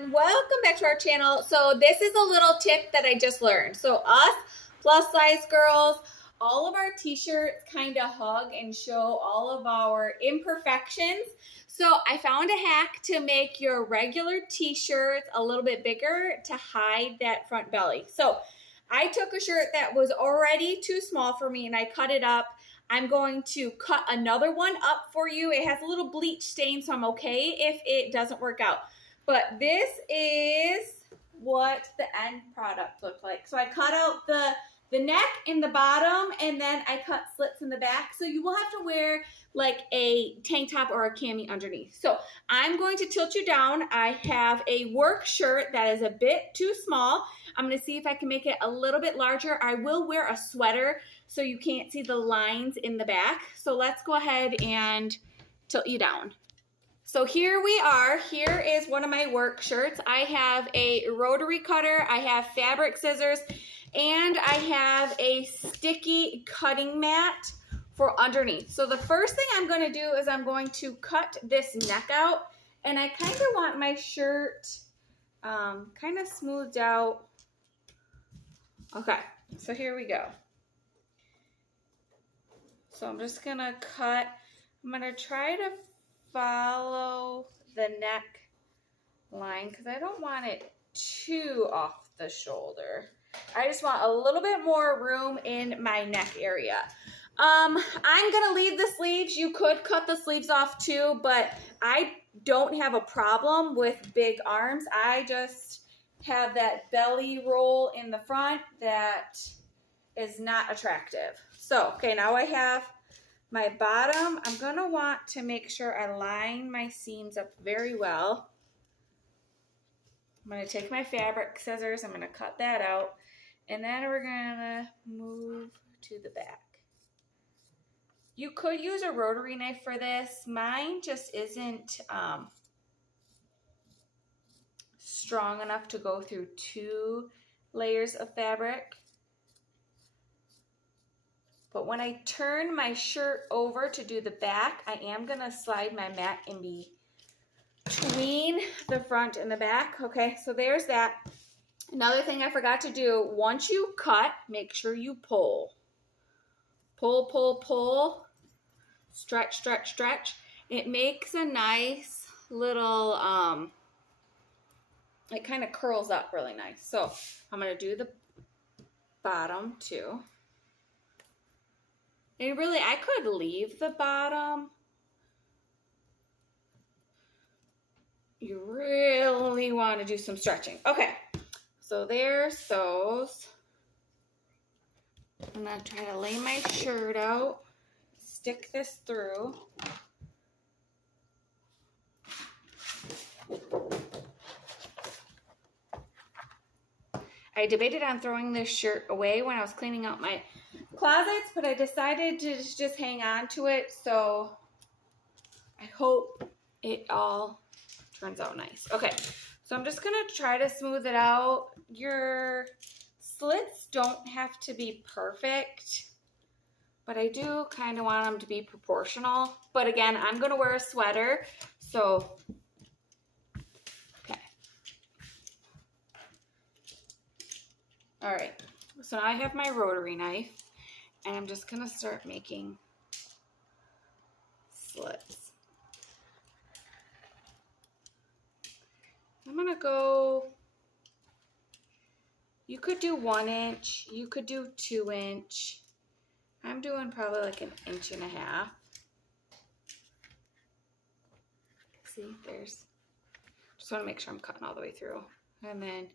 And welcome back to our channel. So this is a little tip that I just learned. So us plus size girls, all of our t-shirts kind of hug and show all of our imperfections. So I found a hack to make your regular t-shirts a little bit bigger to hide that front belly. So I took a shirt that was already too small for me and I cut it up. I'm going to cut another one up for you. It has a little bleach stain, so I'm okay if it doesn't work out. But this is what the end product looked like. So I cut out the neck and the bottom, and then I cut slits in the back. So you will have to wear like a tank top or a cami underneath. So I'm going to tilt you down. I have a work shirt that is a bit too small. I'm going to see if I can make it a little bit larger. I will wear a sweater so you can't see the lines in the back. So let's go ahead and tilt you down. So here we are. Here is one of my work shirts. I have a rotary cutter, I have fabric scissors, and I have a sticky cutting mat for underneath. So the first thing I'm going to do is I'm going to cut this neck out, and I kind of want my shirt kind of smoothed out. Okay, so here we go. So I'm just going to cut. I'm going to try to follow the neck line because I don't want it too off the shoulder. I just want a little bit more room in my neck area. I'm gonna leave the sleeves. You could cut the sleeves off too, but I don't have a problem with big arms. I just have that belly roll in the front that is not attractive. So, okay, now I have my bottom. I'm going to want to make sure I line my seams up very well. I'm going to take my fabric scissors. I'm going to cut that out. And then we're going to move to the back. You could use a rotary knife for this. Mine just isn't strong enough to go through 2 layers of fabric. But when I turn my shirt over to do the back, I am going to slide my mat in between the front and the back. Okay, so there's that. Another thing I forgot to do, once you cut, make sure you pull. Pull, pull, pull. Stretch, stretch, stretch. It makes a nice little, it kind of curls up really nice. So I'm going to do the bottom too. And really, I could leave the bottom. You really want to do some stretching. Okay, so there's those. I'm going to try to lay my shirt out. Stick this through. I debated on throwing this shirt away when I was cleaning out my closets, but I decided to just hang on to it, so I hope it all turns out nice. Okay, so I'm just going to try to smooth it out. Your slits don't have to be perfect, but I do kind of want them to be proportional. But again, I'm going to wear a sweater, so okay. All right, so now I have my rotary knife. And I'm just going to start making slits. I'm going to go, you could do 1 inch, you could do 2 inch. I'm doing probably like 1.5 inches. See, there's, just want to make sure I'm cutting all the way through. And then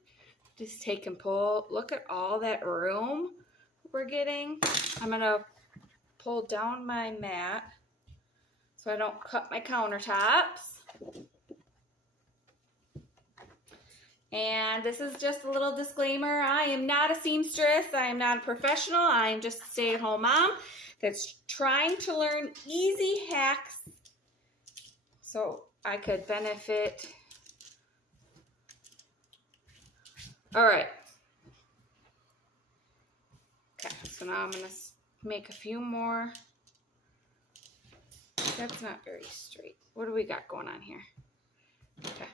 just take and pull. Look at all that room we're getting. I'm going to pull down my mat so I don't cut my countertops. And this is just a little disclaimer. I am not a seamstress. I am not a professional. I am just a stay-at-home mom that's trying to learn easy hacks so I could benefit. All right. Okay, so now I'm going to make a few more. That's not very straight. What do we got going on here? Okay.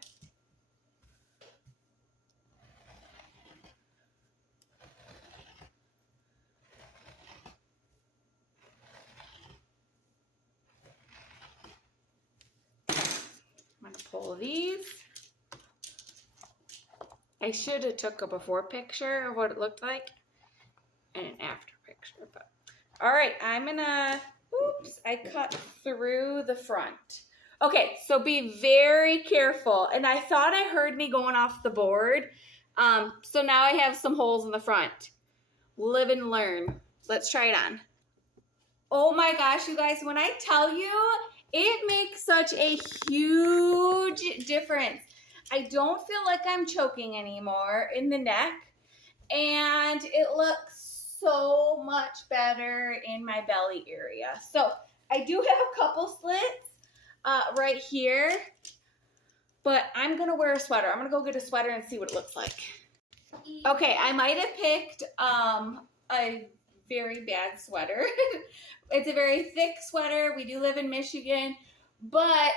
pull these. I should have took a before picture of what it looked like and an after picture. But all right, I'm gonna, oops, I cut through the front. Okay, so be very careful. And I thought I heard me going off the board. So now I have some holes in the front. Live and learn. Let's try it on. Oh my gosh, you guys, when I tell you, it makes such a huge difference. I don't feel like I'm choking anymore in the neck, and it looks so much better in my belly area. So I do have a couple slits right here, but I'm gonna wear a sweater. I'm gonna go get a sweater and see what it looks like. Okay, I might have picked a very bad sweater. It's a very thick sweater. We do live in Michigan, but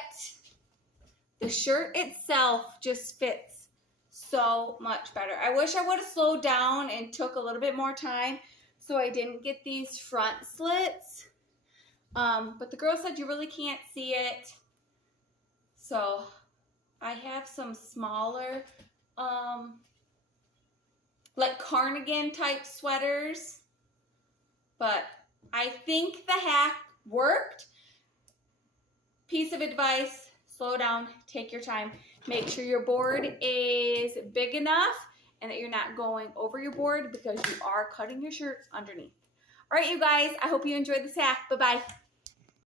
the shirt itself just fits so much better. I wish I would have slowed down and took a little bit more time so I didn't get these front slits. But the girl said you really can't see it. So I have some smaller, like cardigan type sweaters. But I think the hack worked. Piece of advice, slow down, take your time. Make sure your board is big enough and that you're not going over your board because you are cutting your shirt underneath. All right, you guys, I hope you enjoyed this hack. Bye-bye.